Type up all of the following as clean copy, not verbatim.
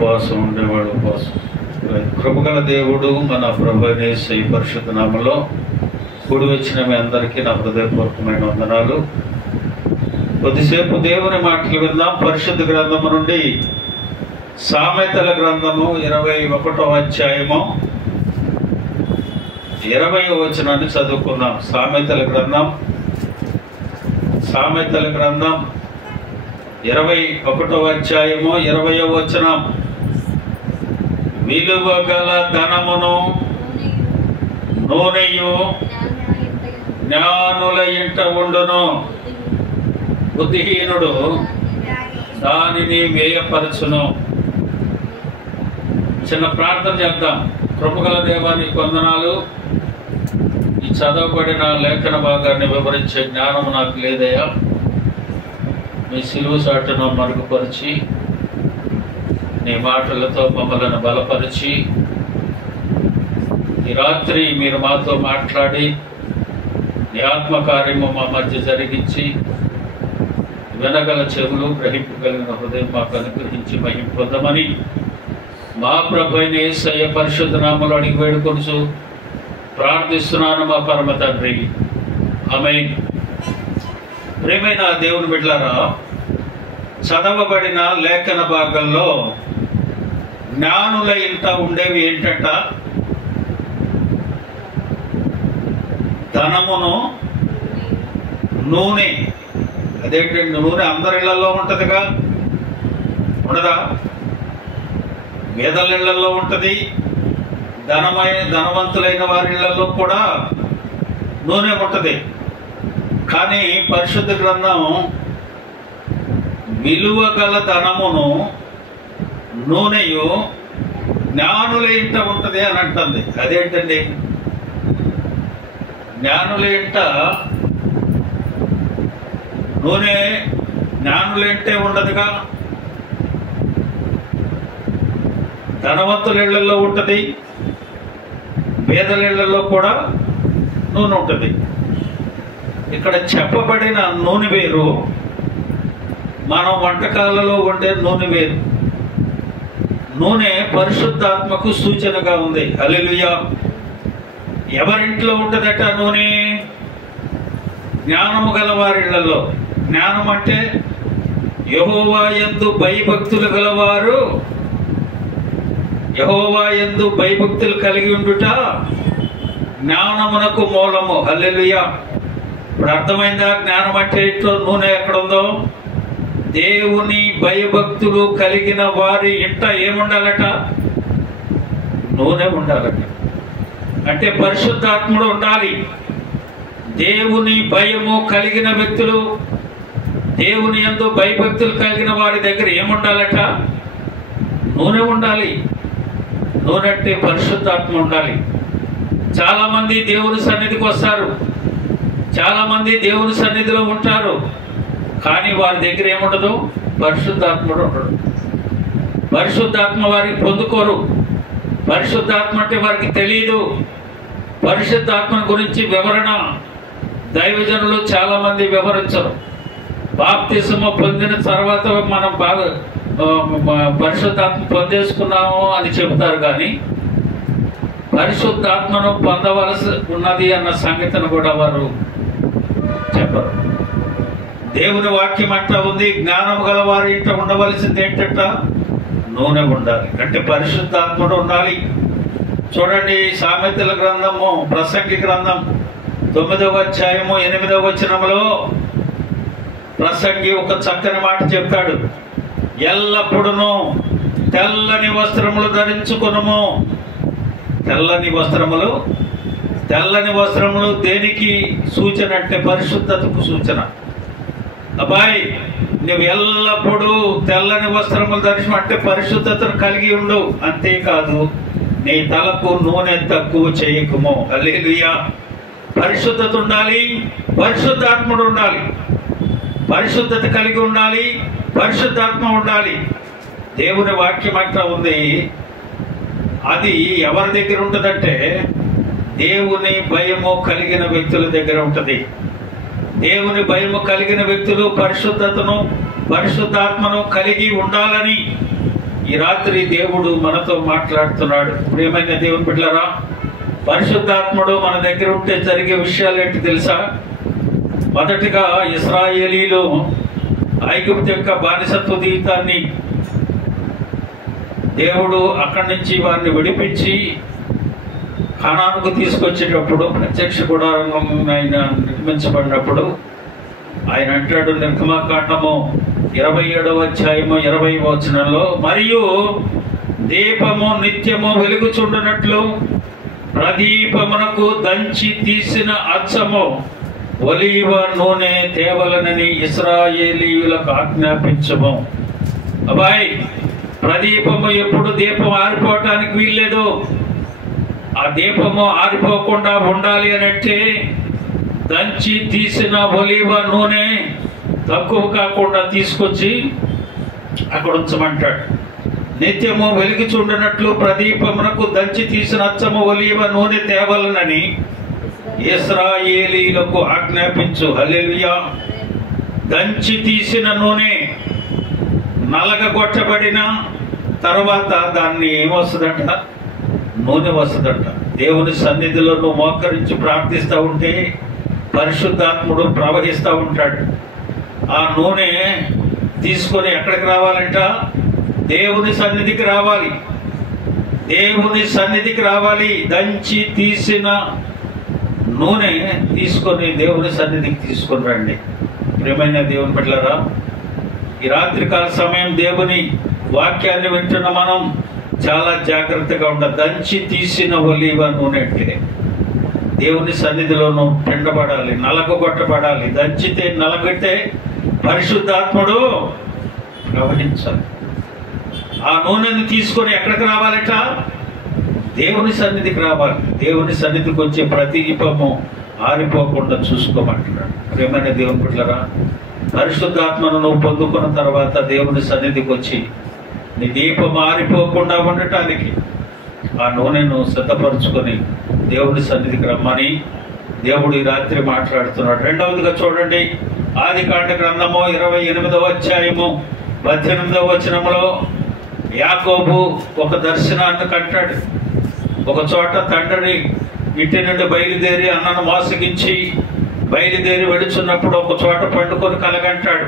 ఉపవాసం ఉండేవాడు ఉపవాసం. కృపగల దేవుడు మన ప్రభువైన యేసు పరిశుద్ధ నామములో కూడి వచ్చిన మీ అందరికీ నా హృదయపూర్వకమైన వందనాలు. కొద్దిసేపు దేవుని మాటలు విందాం. పరిశుద్ధ గ్రంథము నుండి సామెతల గ్రంథము 21వ అధ్యాయము 20వ వచనాన్ని చదువుకుందాం. సామెతల గ్రంథం 21వ అధ్యాయము 20వ వచనం. విలువ గల ధనమును నూనెయు జ్ఞానుల ఇంట ఉండును, బుద్ధిహీనుడు దానిని వ్యయపరచును. చిన్న ప్రార్థన చేద్దాం. కృపగల దేవానికి వందనాలు. ఈ చదవబడిన లేఖన భాగాన్ని వివరించే జ్ఞానం నాకు లేదయ్యా. మీ సిలువ చాటును మరుగుపరిచి నీ మాటలతో మమ్మల్ని బలపరిచి ఈ రాత్రి మీరు మాతో మాట్లాడి నీ ఆత్మకార్యము మా మధ్య జరిగించి వినగల చెవులు, గ్రహింపగలిగిన హృదయం మాకు అనుగ్రహించి మహిమ పొందమని మా ప్రభువైన యేసయ్య పరిశుద్ధ నామములో అడిగి వేడుకొనుచు ప్రార్థిస్తున్నాను మా పరమ తండ్రి, ఆమేన్. ప్రియమైన దేవుని బిడ్డలారా, చదవబడిన లేఖన భాగంలో జ్ఞానుల ఇంట ఉండేవి ఏంటంట? ధనమును, నూనె. అదేంటండి? నూనె అందరి ఇళ్లలో ఉంటుందిగా, ఉండదా? పేదల ఇళ్లలో ఉంటుంది, ధనవంతులైన వారి ఇళ్లలో కూడా నూనె ఉంటుంది. కానీ పరిశుద్ధ గ్రంథం విలువ గల ధనమును నూనెయు జ్ఞానుల ఇంట ఉంటుంది అని అంటుంది. అదేంటండి? జ్ఞానుల ఇంట నూనె జ్ఞానుల ఇంటే ఉండదుగా, ధనవంతుల ఇళ్లలో ఉంటుంది, పేదల ఇళ్లలో కూడా నూనె ఉంటుంది. ఇక్కడ చెప్పబడిన నూనె వేరు, మనం వంటకాలలో వండే నూనె వేరు. నూనె పరిశుద్ధాత్మకు సూచనగా ఉంది. హల్లెలూయా. ఎవరింట్లో ఉంటుందట నూనె? జ్ఞానము గల వారి ఇళ్లలో. జ్ఞానం అంటే యెహోవా యందు భయభక్తులు గలవారు, యెహోవా యందు భయభక్తులు కలిగి ఉండుట జ్ఞానమునకు మూలము. హల్లెలూయా. ఇప్పుడు అర్థమైందా? జ్ఞానం అంటే ఇంట్లో నూనె ఎక్కడుందో? దేవుని భయభక్తులు కలిగిన వారి ఇంట ఏముండాలట? నూనె ఉండాలట. అంటే పరిశుద్ధాత్ముడు ఉండాలి. దేవుని భయము కలిగిన వ్యక్తులు, దేవుని యందు భయభక్తులు కలిగిన వారి దగ్గర ఏముండాలట? నూనె ఉండాలి. నూనె అంటే పరిశుద్ధాత్మ ఉండాలి. చాలా మంది దేవుని సన్నిధికి వస్తారు, చాలా మంది దేవుని సన్నిధిలో ఉంటారు, కానీ వారి దగ్గర ఏముండదు? పరిశుద్ధాత్ముడు ఉండడు. పరిశుద్ధాత్మ వారికి పొందుకోరు. పరిశుద్ధాత్మ అంటే వారికి తెలియదు. పరిశుద్ధాత్మ గురించి వివరణ దైవజనులు చాలా మంది వివరించరు. బాప్తిసము పొందిన తర్వాత మనం బాగా పరిశుద్ధాత్మ పొందేసుకున్నాము అని చెబుతారు, కానీ పరిశుద్ధాత్మను పొందవలసి ఉన్నది అన్న సంగతిని కూడా వారు చెప్పరు. దేవుని వాక్యం అంటా ఉంది, జ్ఞానం గల వారి ఇంట ఉండవలసింది ఏంటంట? నూనె ఉండాలి. అంటే పరిశుద్ధాత్ముడు ఉండాలి. చూడండి, సామెతల గ్రంథము, ప్రసంగి గ్రంథం 9వ అధ్యాయము 8వ వచనములో ప్రసంగి ఒక చక్కని మాట చెప్తాడు. ఎల్లప్పుడూ తెల్లని వస్త్రములు ధరించుకొనుము. తెల్లని వస్త్రములు, తెల్లని వస్త్రములు దేనికి సూచన అంటే పరిశుద్ధతకు సూచన. అబ్బాయి, నువ్వు ఎల్లప్పుడూ తెల్లని వస్త్రములు ధరించు అంటే పరిశుద్ధతను కలిగి ఉండు. అంతేకాదు, నీ తలకు నూనె తక్కువ చేయకుము. హల్లెలూయా. పరిశుద్ధత ఉండాలి, పరిశుద్ధాత్ముడు ఉండాలి. పరిశుద్ధత కలిగి ఉండాలి, పరిశుద్ధాత్మ ఉండాలి. దేవుని వాక్యం అంటా ఉంది, అది ఎవరి దగ్గర ఉంటుందంటే దేవుని భయము కలిగిన వ్యక్తుల దగ్గర ఉంటుంది. దేవుని భయము కలిగిన వ్యక్తులు పరిశుద్ధతను, పరిశుద్ధాత్మను కలిగి ఉండాలని ఈ రాత్రి దేవుడు మనతో మాట్లాడుతున్నాడు. ప్రియమైన దేవుని బిడ్డలారా, పరిశుద్ధాత్ముడు మన దగ్గర ఉంటే జరిగే విషయాలు ఏంటి తెలుసా? మొదటిగా ఇశ్రాయేలీలు ఐగుప్తు యొక్క బానిసత్వ జీవితాన్ని దేవుడు అక్కడి నుంచి వారిని విడిపించి కనానుకు తీసుకొచ్చేటప్పుడు, ప్రత్యక్ష గుడారం ఆయన నిర్మించబడినప్పుడు ఆయన అంటాడు, నిర్గమకాండము 27వ అధ్యాయము 20వ వచనంలో, మరియు దీపము నిత్యము వెలుగుచుండునట్లు ప్రదీపమునకు దంచి తీసిన అచ్చము ఒలీవ నూనె తేవలనని ఇశ్రాయేలీయులకు ఆజ్ఞాపించము. అబ్బాయి, ప్రదీపము ఎప్పుడు దీపం ఆరిపోవటానికి వీల్లేదు. ఆ దీపము ఆరిపోకుండా ఉండాలి అని అంటే దంచి తీసిన ఒలీవ నూనె తక్కువ కాకుండా తీసుకొచ్చి అక్కడ ఉంచమంటాడు. నిత్యము వెలుగుచుండునట్లు ప్రదీపమునకు దంచి తీసిన అచ్చము ఒలీవ నూనె తేవలనని ఇశ్రాయేలీయులకు ఆజ్ఞాపించు. హల్లెలూయా. దంచి తీసిన నూనె నలగగొట్టబడిన తర్వాత దాన్ని ఏమొస్తుందంట? నూనె వస్తుందంట. దేవుని సన్నిధిలో నువ్వు మోకరించి ప్రార్థిస్తూ ఉంటే పరిశుద్ధాత్ముడు ప్రవహిస్తూ ఉంటాడు. ఆ నూనె తీసుకొని ఎక్కడికి రావాలంట? దేవుని సన్నిధికి రావాలి. దేవుని సన్నిధికి రావాలి. దంచి తీసిన నూనె తీసుకొని దేవుని సన్నిధికి తీసుకొని రండి. ప్రియమైన దేవుని బిడ్డలారా, ఈ రాత్రికాల సమయం దేవుని వాక్యాన్ని వింటున్న మనం చాలా జాగ్రత్తగా ఉండాలి. దంచి తీసిన ఒలీవ నూనె అంటే దేవుని సన్నిధిలోనూ పిండబడాలి, నలగొట్టబడాలి. దంచితే నలగొట్టే పరిశుద్ధాత్ముడు ప్రవహించాలి. ఆ నూనెని తీసుకొని ఎక్కడికి రావాలట? దేవుని సన్నిధికి రావాలి. దేవుని సన్నిధికి వచ్చే ప్రతి దీపము ఆరిపోకుండా చూసుకోమంటున్నాడు. ప్రియమైన దేవుని బిడ్డలారా, పరిశుద్ధాత్మను నువ్వు పొందుకున్న తర్వాత దేవుని సన్నిధికి వచ్చి నీ దీపం ఆరిపోకుండా ఉండటానికి ఆ నూనెను సిద్ధపరుచుకొని దేవుని సన్నిధికి రమ్మని దేవుడు ఈ రాత్రి మాట్లాడుతున్నాడు. రెండవదిగా చూడండి, ఆదికాండ గ్రంథము 28వ అధ్యాయము 18వ వచనంలో యాకోబు ఒక దర్శనాన్ని కంటాడు. ఒక చోట తండ్రిని ఇంటి నుండి బయలుదేరి అన్నను మోసగించి బయలుదేరి వెళుచున్నప్పుడు ఒక చోట పండుకొని కలగంటాడు.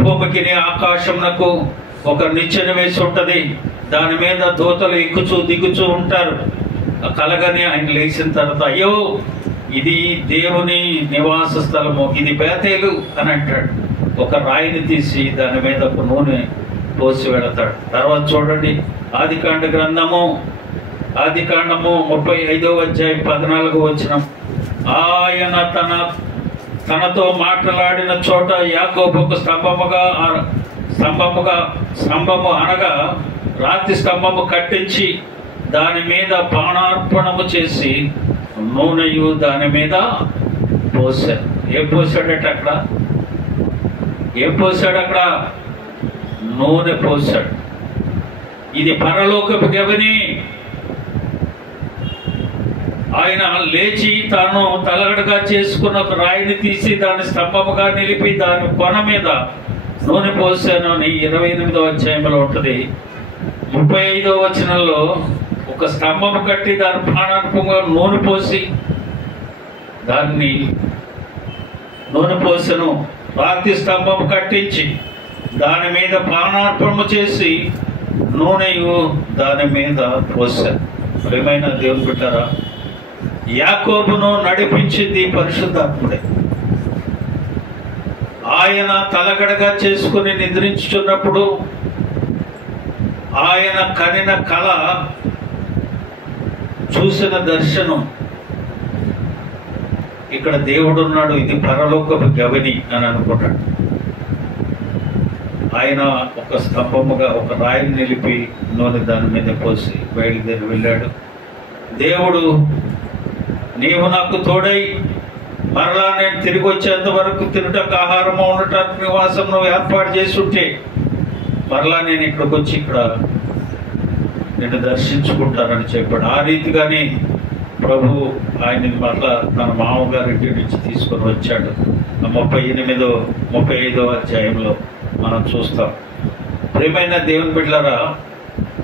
భూమికి ఆకాశమునకు ఒక నిచ్చెన వేసి ఉంటది. దాని మీద దూతలు ఎక్కుచూ దిగుచూ ఉంటారు. కలగని ఆయన లేచిన తర్వాత, అయ్యో ఇది దేవుని నివాస స్థలము, ఇది బేతేలు అని అంటాడు. ఒక రాయిని తీసి దాని మీద ఒక నూనె పోసి వెళతాడు. తర్వాత చూడండి, ఆదికాండము 35వ అధ్యాయం 14వ వచనం, ఆయన తనతో మాట్లాడిన చోట యాకోబుకు స్తంభము అనగా రాతి స్తంభము కట్టించి దాని మీద బాణార్పణము చేసి నూనెయు దాని మీద పోసాడు. ఏం పోసాడట అక్కడ? ఏం పోసాడు అక్కడ? నూనె పోసాడు. ఇది పరలోకపు గవిని. ఆయన లేచి తాను తలగడగా చేసుకున్న ఒక రాయిని తీసి దాని స్తంభముగా నిలిపి దాని కొన మీద నూనె పోసాను అని 28వ అధ్యాయంలో ఉంటుంది. 35వ వచనంలో ఒక స్తంభము కట్టి దాని ప్రాణార్పంగా నూనె పోసి దాన్ని నూనె పోసను. రాతి స్తంభము కట్టించి దాని మీద ప్రాణార్పణము చేసి నూనెయు దాని మీద పోసాను. ప్రియమైన దేవుని బిడ్డలారా, యాకోబును నడిపించింది పరిశుద్ధాత్ముడే. ఆయన తలగడగా చేసుకుని నిద్రించుచున్నప్పుడు ఆయన కనిన కళ, చూసిన దర్శనం, ఇక్కడ దేవుడు ఉన్నాడు, ఇది పరలోకపు గవిని అని అనుకున్నాడు. ఆయన ఒక స్తంభముగా ఒక రాయిని నిలిపి నూనె దాని మీద పోసి బయలుదేరి వెళ్ళాడు. దేవుడు, నీవు నాకు తోడై మరలా నేను తిరిగి వచ్చేంత వరకు తినటకు ఆహారము ఉండటానికి నివాసం నువ్వు ఏర్పాటు చేసి ఉంటే మరలా నేను ఇక్కడికి వచ్చి ఇక్కడ నిన్ను దర్శించుకుంటానని చెప్పాడు. ఆ రీతిగానే ప్రభు ఆయన్ని మరలా తన మామగారి ఇంటి నుంచి తీసుకొని వచ్చాడు. 35వ అధ్యాయంలో మనం చూస్తాం. ప్రియమైన దేవుని బిడ్డలారా,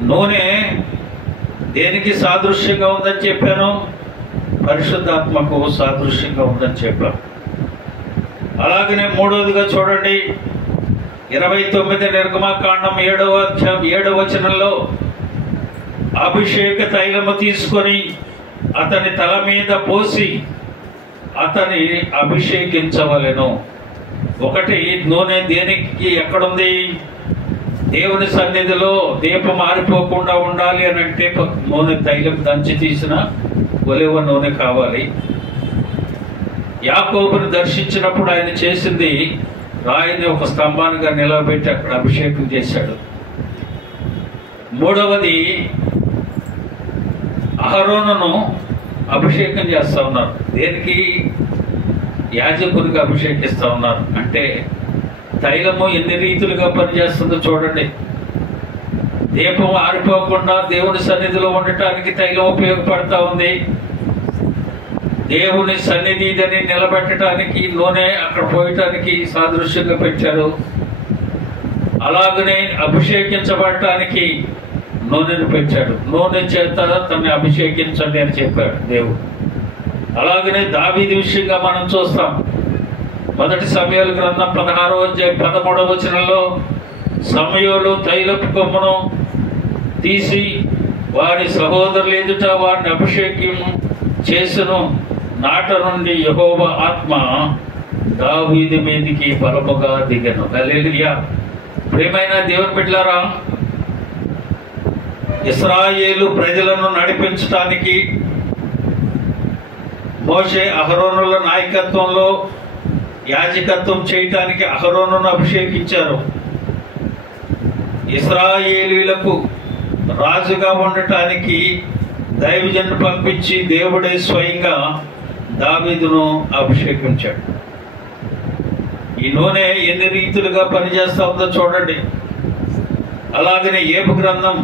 నూనె దేనికి సాదృశ్యంగా ఉందని చెప్పాను? పరిశుద్ధాత్మకు సాదృశ్యంగా ఉందని చెప్పాను. అలాగనే మూడవదిగా చూడండి, 29 నిర్గమకాండం 7వ అధ్యాయం 7వ వచనంలో అభిషేక తైలము తీసుకొని అతని తల మీద పోసి అతని అభిషేకించవలెను. ఒకటి, నూనె దేనికి ఎక్కడుంది? దేవుని సన్నిధిలో దీపం ఆరిపోకుండా ఉండాలి అని అంటే నూనె తైలం దంచి తీసిన ఒలివ నూనె కావాలి. యాకోబుని దర్శించినప్పుడు ఆయన చేసింది రాయిని ఒక స్తంభానిగా నిలబెట్టి అక్కడ అభిషేకం చేశాడు. మూడవది, అహరోనును అభిషేకం చేస్తా ఉన్నారు. దేనికి? యాజకునికి అభిషేకిస్తా ఉన్నారు. అంటే తైలము ఎన్ని రీతులుగా పనిచేస్తుందో చూడండి. దీపం ఆరిపోకుండా దేవుని సన్నిధిలో ఉండటానికి తైలం ఉపయోగపడతా ఉంది. దేవుని సన్నిధిని నిలబెట్టడానికి నూనె అక్కడ పోయటానికి సాదృశ్యంగా పెట్టారు. అలాగనే అభిషేకించబడటానికి నూనెను పెట్టాడు. నూనె చేత తనని అభిషేకించండి అని చెప్పాడు దేవుడు. అలాగనే దావీదు విషయంగా మనం చూస్తాం. 1 సమూయేలు గ్రంథం 16వ అధ్యాయం 13వ వచనంలో సమూయేలు తైలపు కొమ్మును తీసి వారి సహోదరులు ఎదుట వారిని అభిషేకం చేసును. నాట నుండి యెహోవా ఆత్మ దావీదు మీదికి బలముగా దిగెను. హల్లెలూయా. ప్రియమైన దేవుని బిడ్డలారా, ఇశ్రాయేలు ప్రజలను నడిపించడానికి మోషే అహరోనుల నాయకత్వంలో యాజకత్వం చేయటానికి అహరోనును అభిషేకించారు. ఇశ్రాయేలీలకు రాజుగా ఉండటానికి దైవజనుడు పంపించి దేవుడే స్వయంగా దావీదును అభిషేకించాడు. ఈ నూనె ఎన్ని రీతులుగా పనిచేస్తా ఉందో చూడండి. అలాగనే యోబు గ్రంథం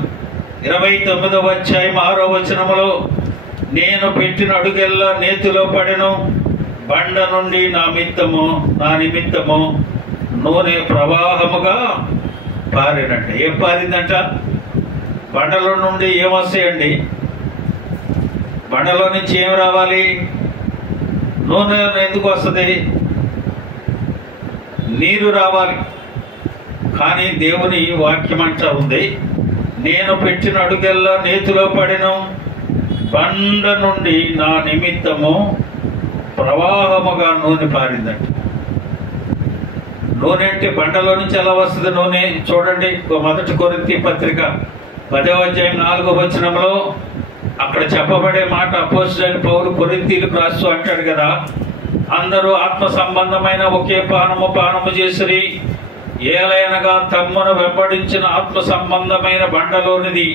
29వ అధ్యాయం 6వ వచనములో నేను పెట్టిన అడుగెల్లా నేతిలో పడెను, బండ నుండి నా నిమిత్తము నూనె ప్రవాహముగా పారినంట. ఏం పారిందంట? బండలో నుండి ఏమొస్తాయండి? బండలో నుంచి ఏం రావాలి? నూనె ఎందుకు వస్తుంది? నీరు రావాలి. కానీ దేవుని వాక్యం అంటా ఉంది, నేను పెట్టిన అడుగెల్లా నేతిలో పడెను, బండ నుండి నా నిమిత్తము ప్రవాహముగా నూనె పారిందంట. నూనె అంటే బండలో నుంచి ఎలా వస్తుంది నూనె? చూడండి, 1 కొరింథీ పత్రిక 10వ అధ్యాయం 4వ వచనంలో అక్కడ చెప్పబడే మాట అపోస్తలుడైన పౌలు కొరింథీయులకు రాస్తూ అంటాడు కదా, అందరూ ఆత్మ సంబంధమైన ఒకే పానము చేసిరి, ఏలైనగా తమ్మును వెంబడించిన ఆత్మ సంబంధమైన బండలోనిది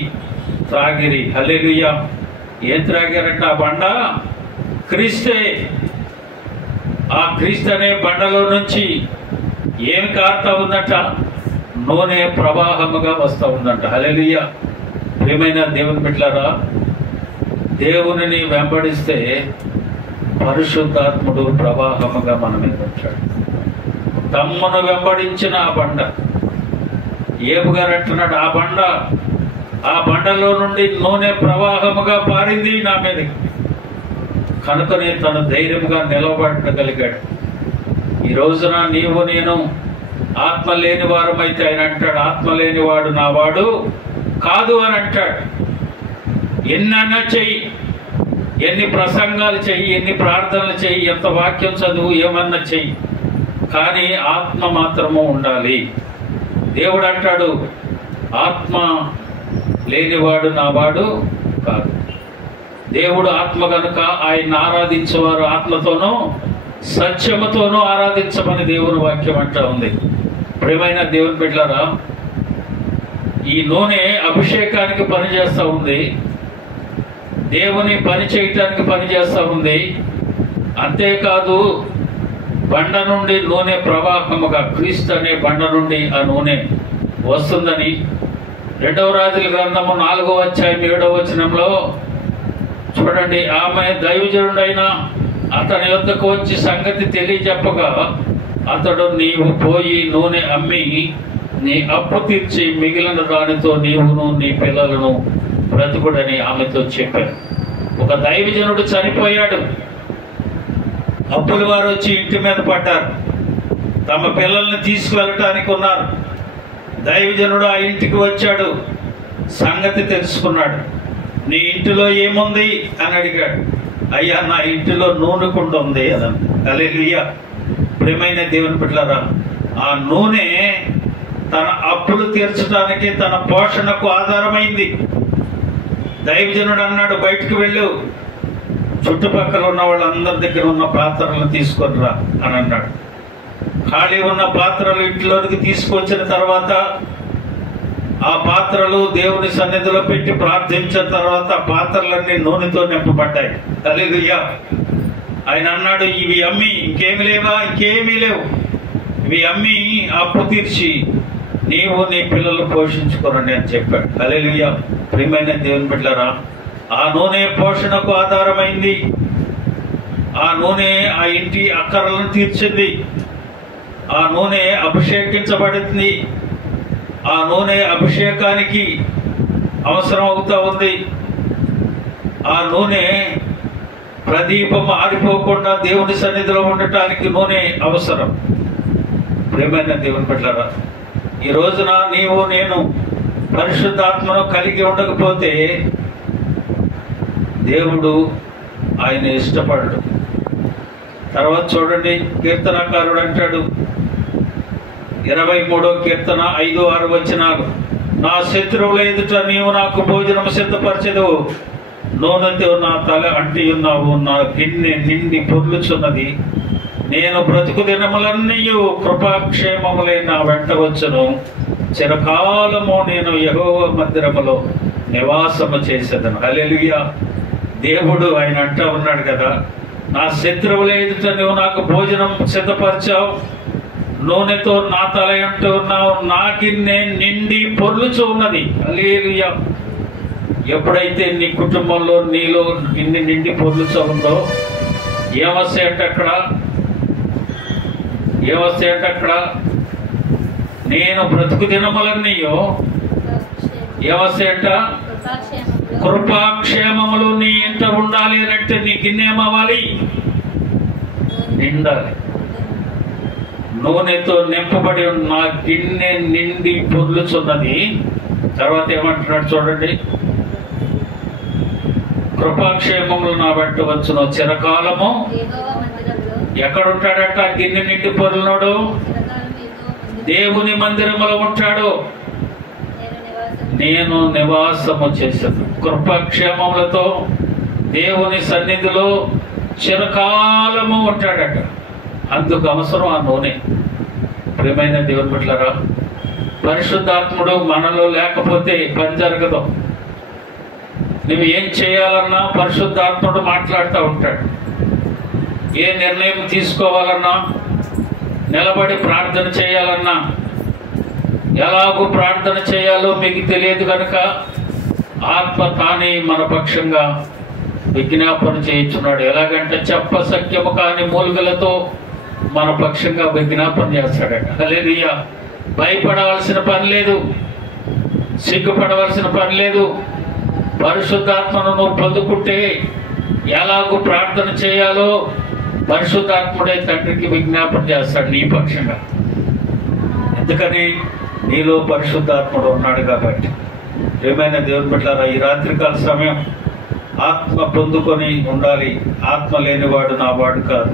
త్రాగిరి. హల్లెలూయా. ఏం త్రాగారంట? ఆ బండ క్రీస్తే. ఆ క్రీస్తు అనే బండలో నుంచి ఏం కారుతా ఉందంట? నూనె ప్రవాహముగా వస్తూ ఉందంట. హల్లెలూయా. ప్రియమైన దేవుని బిడ్డలారా, దేవునిని వెంబడిస్తే పరిశుద్ధాత్ముడు ప్రవాహముగా మన మీద వచ్చాడు. తమ్మును వెంబడించిన ఆ బండ, యోబు గారు అంటున్నాడు, ఆ బండలో నుండి నూనె ప్రవాహముగా పారింది నా మీదకి. కనుకనే తను ధైర్యంగా నిలబడగలిగాడు. ఈ రోజున నీవు నేను ఆత్మ లేని వారమైతే ఆయన అంటాడు, ఆత్మ లేనివాడు నా వాడు కాదు అని అంటాడు. ఎన్నన్నా చెయ్యి, ఎన్ని ప్రసంగాలు చెయ్యి, ఎన్ని ప్రార్థనలు చెయ్యి, ఎంత వాక్యం చదువు, ఏమన్నా చెయ్యి, కానీ ఆత్మ మాత్రము ఉండాలి. దేవుడు అంటాడు, ఆత్మ లేనివాడు నా వాడు కాదు. దేవుడు ఆత్మ కనుక ఆయన్ని ఆరాధించేవారు ఆత్మతోనూ సత్యముతోనూ ఆరాధించమని దేవుని వాక్యం అంటా ఉంది. ప్రియమైన దేవుని బిడ్డలారా, ఈ నూనె అభిషేకానికి పనిచేస్తూ ఉంది, దేవుని పని చేయటానికి పనిచేస్తూ ఉంది. అంతేకాదు, బండ నుండి నూనె ప్రవాహముగా, క్రీస్తు అనే బండ నుండి ఆ నూనె వస్తుందని 2వ రాజుల గ్రంథము 4వ అధ్యాయం 7వ వచనంలో చూడండి. ఆమె దైవజనుడైన అతని యొద్దకు వచ్చి సంగతి తెలియజెప్పగా అతడు, నీవు పోయి నూనె అమ్మి నీ అప్పు తీర్చి మిగిలిన దానితో నీవును నీ పిల్లలను బ్రతుకుడని ఆమెతో చెప్పాడు. ఒక దైవజనుడు చనిపోయాడు. అప్పుల వారు వచ్చి ఇంటి మీద పడ్డారు. తమ పిల్లల్ని తీసుకువెళ్ళటానికి ఉన్నారు. దైవజనుడు ఆ ఇంటికి వచ్చాడు. సంగతి తెలుసుకున్నాడు. నీ ఇంటిలో ఏముంది అని అడిగాడు. అయ్యా, నా ఇంటిలో నూనె కుండ ఉంది అని. హల్లెలూయా. ప్రియమైన దేవుని బిడ్డలారా, ఆ నూనె తన అప్పులు తీర్చడానికి, తన పోషణకు ఆధారమైంది. దైవజనుడు అన్నాడు, బయటకు వెళ్ళు, చుట్టుపక్కల ఉన్న వాళ్ళందరి దగ్గర ఉన్న పాత్రలను తీసుకొని రా అని అన్నాడు. ఖాళీ ఉన్న పాత్రలు ఇంట్లోకి తీసుకొచ్చిన తర్వాత ఆ పాత్రలు దేవుని సన్నిధిలో పెట్టి ప్రార్థించిన తర్వాత ఆ పాత్రలన్నీ నూనెతో నింపబడ్డాయి. హల్లెలూయా. ఆయన అన్నాడు, ఇవి అమ్మి ఇంకేమి లేవా? ఇంకేమీ లేవు. ఇవి అమ్మి అప్పు తీర్చి నీవు నీ పిల్లలు పోషించుకోరండి అని చెప్పాడు. హల్లెలూయా. ప్రియమైన దేవుని బిడ్డలారా, ఆ నూనె పోషణకు ఆధారమైంది. ఆ నూనె ఆ ఇంటి అక్కరలను తీర్చింది. ఆ నూనె అభిషేకించబడింది. ఆ నూనె అభిషేకానికి అవసరం అవుతా ఉంది. ఆ నూనె ప్రదీపం ఆరిపోకుండా దేవుని సన్నిధిలో ఉండటానికి నూనె అవసరం. ప్రియమైన దేవుని బిడ్డలారా, ఈ రోజున నీవు నేను పరిశుద్ధాత్మను కలిగి ఉండకపోతే దేవుడు ఆయన ఇష్టపడడు. తర్వాత చూడండి, కీర్తనకారుడు అంటాడు, 23వ కీర్తన 5-6 వచనాలు, నా శత్రువుల ఎదుట నీవు నాకు భోజనం సిద్ధపరచెదవు, నూనెతో నా తల అంటి ఉన్నావు, నా గిన్నె నిండి పొర్లుచున్నది, నేను బ్రతుకు దినములన్నీ కృపాక్షేమములే నా వెంట వచ్చును, చిరకాలము నేను యెహోవా మందిరములో నివాసము చేసేదను. హల్లెలూయా. దేవుడు ఆయన అంటా ఉన్నాడు కదా, నా శత్రువుల ఎదుట నువ్వు నాకు భోజనం సిద్ధపరిచావు, నూనెతో నా తల అంటూ ఉన్నావు, నా గిన్నె నిండి పొర్లుచు ఉన్నది. హల్లెలూయా. ఎప్పుడైతే నీ కుటుంబంలో నీలో గిన్నె నిండి పొర్లుచు ఉందో ఏమొస్తాయంటే అక్కడ నేను బ్రతుకు దినములన్నీయో ఏమొస్తాయంట? కృపాక్షేమములు నీ ఇంట ఉండాలి అంటే నీ గిన్నె ఏమవ్వాలి? నిండాలి. నూనెతో నింపబడి నా గిన్నె నిండి పొర్లుచున్నది. తర్వాత ఏమంటున్నాడు చూడండి, కృపాక్షేమములు నా వెంట వచ్చును, చిరకాలము. ఎక్కడుంటాడట గిన్నె నిండి పొర్లునోడు? దేవుని మందిరములో ఉంటాడు. నేను నివాసము చేశాను. కృపాక్షేమములతో దేవుని సన్నిధిలో చిరకాలము ఉంటాడట. అందుకు అవసరం ఆ నూనె. ప్రియమైన దేవుని బిడ్డలారా, పరిశుద్ధాత్ముడు మనలో లేకపోతే పని జరగదు. నువ్వు ఏం చేయాలన్నా పరిశుద్ధాత్ముడు మాట్లాడుతూ ఉంటాడు. ఏ నిర్ణయం తీసుకోవాలన్నా, నిలబడి ప్రార్థన చేయాలన్నా, ఎలాగూ ప్రార్థన చేయాలో మీకు తెలియదు కనుక ఆత్మ తానే మన పక్షంగా విజ్ఞాపన చేయించున్నాడు. ఎలాగంటే చెప్పసఖ్యము కాని మూలుగలతో మన పక్షంగా విజ్ఞాపన చేస్తాడట. హల్లెలూయా. భయపడవలసిన పని లేదు, సిగ్గుపడవలసిన పని లేదు. పరిశుద్ధాత్మను నువ్వు పొందుకుంటే ఎలాగూ ప్రార్థన చేయాలో పరిశుద్ధాత్ముడే తండ్రికి విజ్ఞాపన చేస్తాడు నీ పక్షంగా. ఎందుకని? నీలో పరిశుద్ధాత్ముడు ఉన్నాడు కాబట్టి. ఏమైనా దేవుని బిడ్డలారా, ఈ రాత్రికాల సమయం ఆత్మ పొందుకొని ఉండాలి. ఆత్మ లేనివాడు నా వాడు కాదు.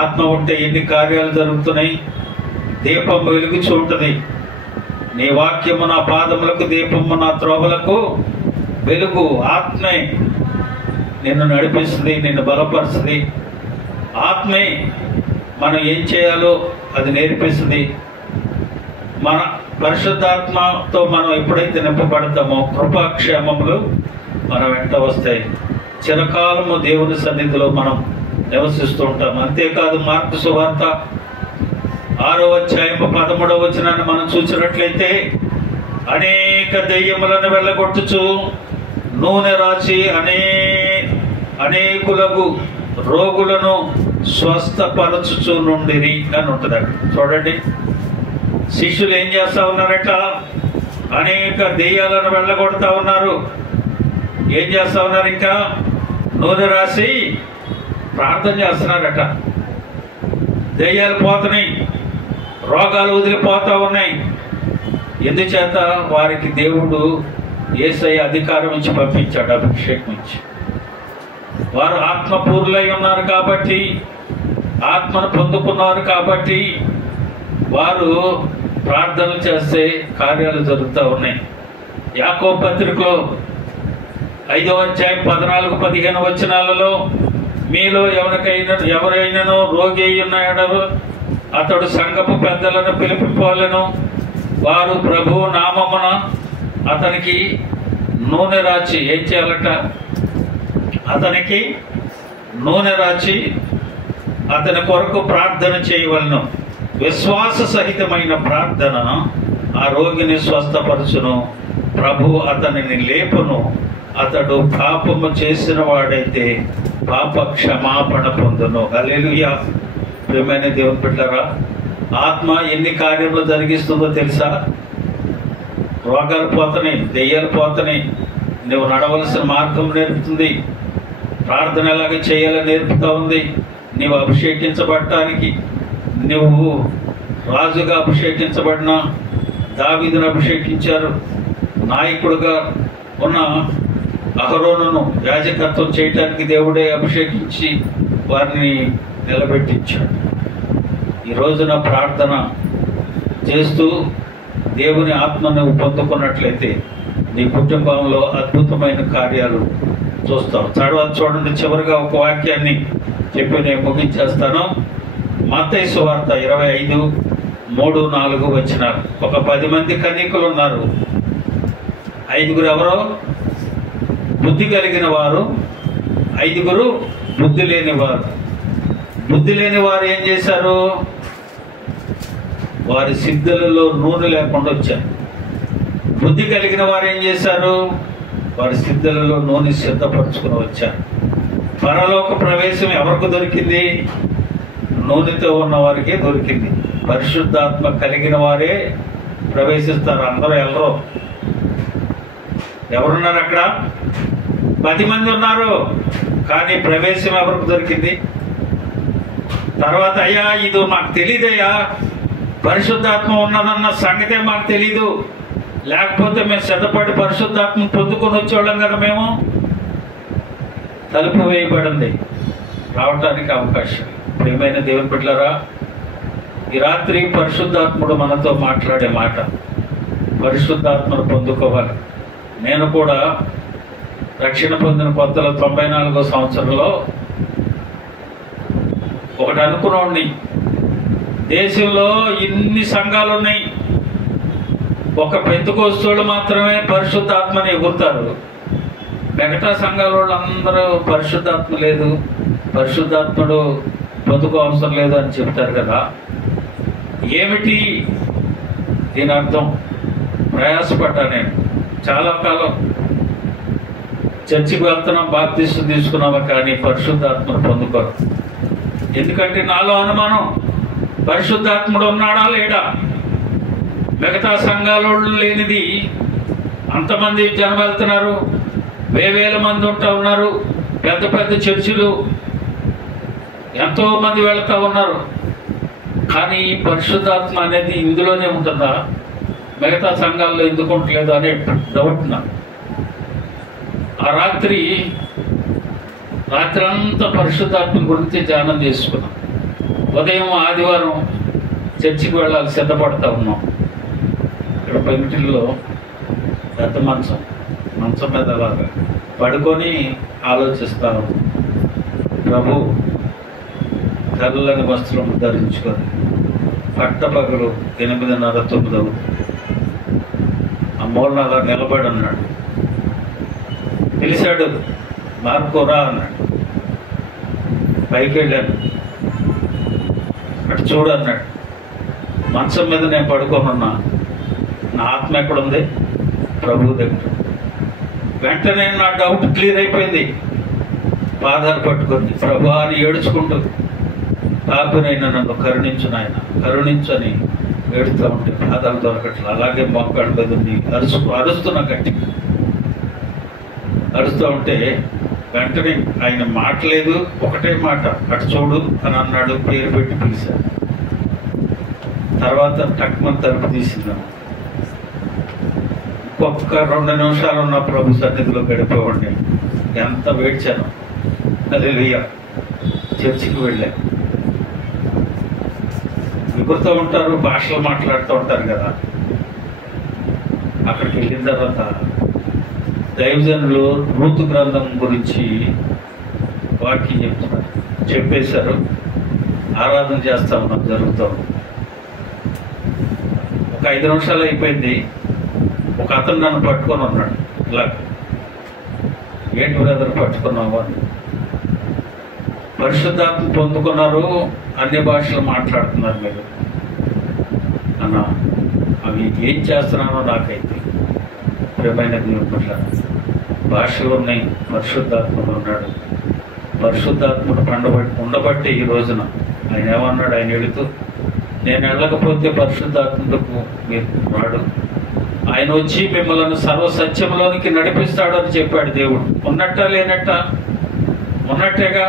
ఆత్మ ఉంటే ఎన్ని కార్యాలు జరుగుతున్నాయి. దీపం వెలుగుచూ ఉంటుంది. నీ వాక్యము నా పాదములకు, దీపము నా త్రోవలకు వెలుగు. ఆత్మే నిన్ను నడిపిస్తుంది, నిన్ను బలపరుస్తుంది. ఆత్మే మనం ఏం చేయాలో అది నేర్పిస్తుంది. మన పరిశుద్ధాత్మతో మనం ఎప్పుడైతే నింపబడతామో కృపాక్షేమములు మన వెంట వస్తాయి. చిరకాలము దేవుని సన్నిధిలో మనం నివసిస్తూ ఉంటాం. అంతేకాదు, మార్కు సువార్త 6వ అధ్యాయం 13వ వచనాన్ని మనం చూసినట్లయితే, అనేక దెయ్యములను వెళ్ళగొట్టుచు నూనె రాసి అనేకులకు రోగులను స్వస్థపరచుచు నుండిరి అని ఉంటుంది. చూడండి, శిష్యులు ఏం చేస్తా ఉన్నారట? అనేక దెయ్యాలను వెళ్ళగొడతా ఉన్నారు. ఏం చేస్తా ఉన్నారు? ఇంకా నూనె రాసి ప్రార్థన చేస్తున్నారట. దెయ్యాలు పోతున్నాయి, రోగాలు వదిలిపోతా ఉన్నాయి. ఎందుచేత? వారికి దేవుడు యేసయ్య అధికారం ఇచ్చి పంపించాడు, అభిషేకం ఇచ్చి. వారు ఆత్మపూర్లై ఉన్నారు కాబట్టి, ఆత్మను పొందుకున్నారు కాబట్టి వారు ప్రార్థనలు చేస్తే కార్యాలు జరుగుతూ ఉన్నాయి. యాకోబు పత్రికలో 5వ అధ్యాయం 14-15 వచనాలలో, మీలో ఎవరైనాను రోగి అయి ఉన్నాడో అతడు సంఘపు పెద్దలను పిలిపిపోలను, వారు ప్రభువు నామమున అతనికి నూనె రాచి ఏం చేయాలట? అతనికి నూనె రాచి అతని కొరకు ప్రార్థన చేయవలను. విశ్వాస సహితమైన ప్రార్థన ఆ రోగిని స్వస్థపరచును, ప్రభువు అతనిని లేపును. అతడు పాపము చేసిన వాడైతే పాప క్షమాపణ పొందును. హల్లెలూయా. ప్రియమైన దేవుని బిడ్డలారా, ఆత్మ ఎన్ని కార్యములు జరిగిస్తుందో తెలుసా? రోగాలు పోతున్నాయి, దెయ్యాలు పోతున్నాయి, నువ్వు నడవలసిన మార్గం నేర్పుతుంది, ప్రార్థన ఎలాగ చేయాలని నేర్పుతా ఉంది. నీవు అభిషేకించబడటానికి, నువ్వు రాజుగా అభిషేకించబడిన దావీదును అభిషేకించారు. నాయకుడుగా ఉన్న అహరోనును యాజకత్వం చేయటానికి దేవుడే అభిషేకించి వారిని నిలబెట్టించాడు. ఈ రోజున ప్రార్థన చేస్తూ దేవుని ఆత్మను పొందుకున్నట్లయితే నీ కుటుంబంలో అద్భుతమైన కార్యాలు చూస్తావు. తర్వాత చూడండి, చివరిగా ఒక వాక్యాన్ని చెప్పి నేను ముగించేస్తాను. మత్తయి సువార్త 25:3-4 వచనాలు. ఒక 10 మంది కన్యకులు ఉన్నారు. 5గురు ఎవరో బుద్ధి కలిగిన వారు, 5గురు బుద్ధి లేని వారు. బుద్ధి లేని వారు ఏం చేశారు? వారి సిద్ధులలో నూనె లేకుండా వచ్చారు. బుద్ధి కలిగిన వారు ఏం చేశారు? వారి సిద్ధులలో నూనె సిద్ధపరచుకుని వచ్చారు. పరలోక ప్రవేశం ఎవరికి దొరికింది? నూనెతో ఉన్న వారికే దొరికింది. పరిశుద్ధాత్మ కలిగిన వారే ప్రవేశిస్తారు, అందరూ వెళ్ళరు. ఎవరున్నారు అక్కడ? 10 మంది ఉన్నారు, కానీ ప్రవేశం ఎవరికి దొరికింది? తర్వాత, అయ్యా ఇది మాకు తెలియదయ్యా, పరిశుద్ధాత్మ ఉన్నదన్న సంగతే మాకు తెలీదు, లేకపోతే మేము సిద్ధపడి పరిశుద్ధాత్మ పొందుకొని వచ్చేవాళ్ళం కదా. మేము తలుపు వేయబడింది, రావటానికి అవకాశం. ప్రియమైన దేవుని బిడ్డలారా, ఈ రాత్రి పరిశుద్ధాత్ముడు మనతో మాట్లాడే మాట, పరిశుద్ధాత్మను పొందుకోవాలి. నేను కూడా రక్షణ పొందిన కొత్తలో 94వ సంవత్సరంలో ఒకటి అనుకున్నోడిని, దేశంలో ఇన్ని సంఘాలు ఉన్నాయి, ఒక పెంతెకోస్తోళ్ళు మాత్రమే పరిశుద్ధాత్మని ఎగురుతారు, మిగతా సంఘాల వాళ్ళందరూ పరిశుద్ధాత్మ లేదు, పరిశుద్ధాత్ముడు పొందుకో అవసరం లేదు అని చెప్తారు కదా. ఏమిటి దీని అర్థం? ప్రయాసపడ్డా నేను చాలా కాలం. చర్చికి వెళ్తున్నాం, బాప్తిస్మం తీసుకున్నాము, కానీ పరిశుద్ధాత్మను పొందుకోరు. ఎందుకంటే నాలో అనుమానం, పరిశుద్ధాత్ముడు ఉన్నాడా లేడా? మిగతా సంఘాలు లేనిది అంతమంది జనం వెళ్తున్నారు, వేల మంది ఉంటా ఉన్నారు, పెద్ద పెద్ద చర్చిలు ఎంతో మంది వెళ్తా ఉన్నారు, కానీ పరిశుద్ధాత్మ అనేది ఇందులోనే ఉంటుందా? మిగతా సంఘాల్లో ఎందుకు ఉండలేదు అనే డౌట్ నాకు. ఆ రాత్రి అంతా పరిశుద్ధాత్మ గురించి ధ్యానం చేసుకున్నాం. ఉదయం ఆదివారం చర్చికి వెళ్ళాలి, సిద్ధపడతా ఉన్నాం. ఇక్కడ పెంకిటిల్లో పెద్ద మంచం మీద అలాగా పడుకొని ఆలోచిస్తాను. ప్రభు తెల్లని వస్త్రం ధరించుకొని పట్టపగలు 8:30-9 ఆ మూలన అలా నిలబడి అన్నాడు. పిలిచాడు, మార్కోరా అన్నాడు. పైకి వెళ్ళాను, అటు చూడన్నాడు. మంచం మీద నేను పడుకొని ఉన్నా, నా ఆత్మ ఎక్కడుంది? ప్రభు దగ్గర. వెంటనే నా డౌట్ క్లియర్ అయిపోయింది. పాదాలు పట్టుకొని ప్రభు అని ఏడుచుకుంటూ, పాపినైనా నన్ను కరుణించు నాయన, కరుణించని ఏడుతూ ఉంటే పాదాలు దొరకట్లేదు. అలాగే మోకాళ్ళ మీద అరుస్తున్నా గట్టిగా అరుస్తూ ఉంటే వెంటనే ఆయన మాటలేదు, ఒకటే మాట, అటు చూడు అని అన్నాడు. పేరు పెట్టి పిలిచాడు. తర్వాత టక్మన్ తలుపు తీసిందాం. ఒక్క 2 నిమిషాలు ఉన్న ప్రభు సన్నిధిలో గడిపోవండి. ఎంత వేడ్చాను. హల్లెలూయా. చర్చికి వెళ్ళా. విగురుతూ ఉంటారు, భాషలు మాట్లాడుతూ ఉంటారు కదా. అక్కడికి వెళ్ళిన తర్వాత దైవజనులు రూతు గ్రంథం గురించి వాక్యం చెప్తున్నారు. చెప్పేశారు. ఆరాధన చేస్తా ఉన్నాం, జరుగుతూ ఉంది. ఒక 5 నిమిషాలు అయిపోయింది. ఒక అతను నన్ను పట్టుకొని ఉన్నాడు. ఇలా, ఏంటి బ్రదర్ పట్టుకున్నావు అని. పరిశుద్ధాత్మ పొందుకున్నారు, అన్ని భాషలు మాట్లాడుతున్నారు మీరు అన్న. అవి ఏం చేస్తున్నానో నాకైతే ప్రియమైన దేవుని పట్ల భాషలు ఉన్నాయి, పరిశుద్ధాత్ముడు ఉన్నాడు. పరిశుద్ధాత్ముడు ఉండబట్టి ఈ రోజున ఆయన ఏమన్నాడు, ఆయన వెళుతూ నేను వెళ్ళకపోతే పరిశుద్ధాత్ముడుకు మీరు రాడు, ఆయన వచ్చి మిమ్మల్ని సర్వసత్యంలోనికి నడిపిస్తాడు అని చెప్పాడు దేవుడు. ఉన్నట్ట లేనట్ట? ఉన్నట్టేగా.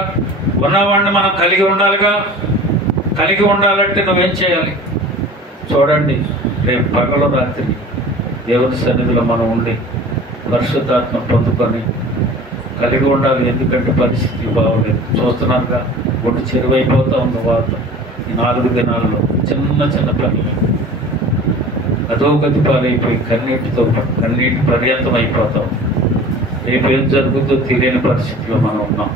ఉన్నవాడిని మనం కలిగి ఉండాలిగా. కలిగి ఉండాలంటే నువ్వేం చేయాలి చూడండి. రేపు పగలు రాత్రి దేవుని సన్నిధిలో మనం ఉండి పరిశుద్ధాత్మ పొందుకొని కలిగి ఉండాలి. ఎందుకంటే పరిస్థితి బాగోలేదు. చూస్తున్నారుగా, ఒడ్డు చెరువైపోతూ ఉంది వార్త. ఈ 4 దినాల్లో చిన్న చిన్న పని అధోగతి పాలైపోయి కన్నీటి పర్యంతం అయిపోతాం. రేపు ఏం జరుగుతుందో తెలియని పరిస్థితిలో మనం ఉన్నాం.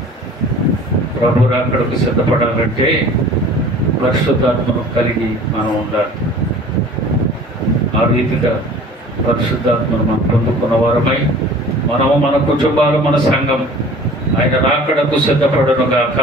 ప్రభు రాకడకు సిద్ధపడాలంటే పరిశుద్ధాత్మను కలిగి మనం ఉండాలి. ఆ రీతిగా పరిశుద్ధాత్మను మనం పొందుకున్న వారమై మనము, మన కుటుంబాలు, మన సంఘం ఆయన రాకడకు సిద్ధపడును గాక.